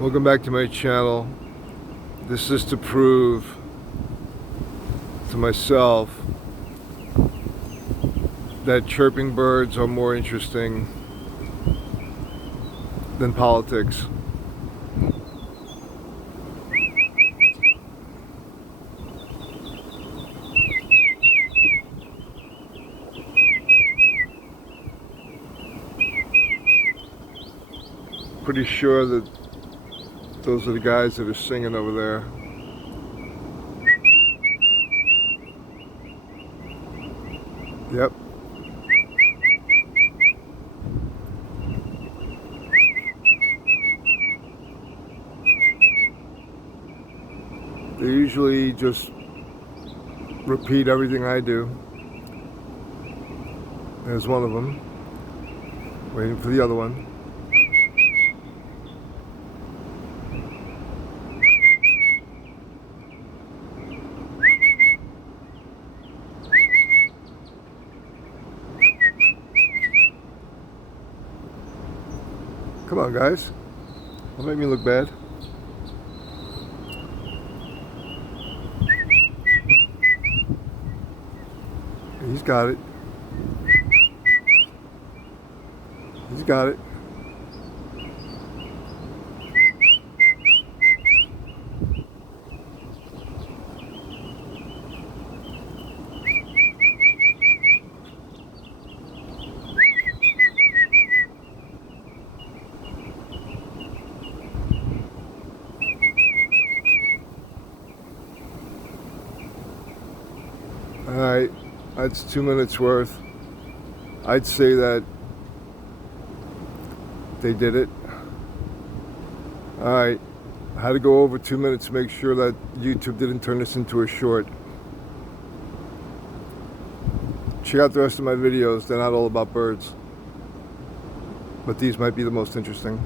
Welcome back to my channel. This is to prove to myself that chirping birds are more interesting than politics. Pretty sure that those are the guys that are singing over there. Yep. They usually just repeat everything I do. There's one of them, waiting for the other one. Come on, guys. Don't make me look bad. He's got it. He's got it. Alright, that's 2 minutes worth. I'd say that they did it. Alright, I had to go over 2 minutes to make sure that YouTube didn't turn this into a short. Check out the rest of my videos, they're not all about birds. But these might be the most interesting.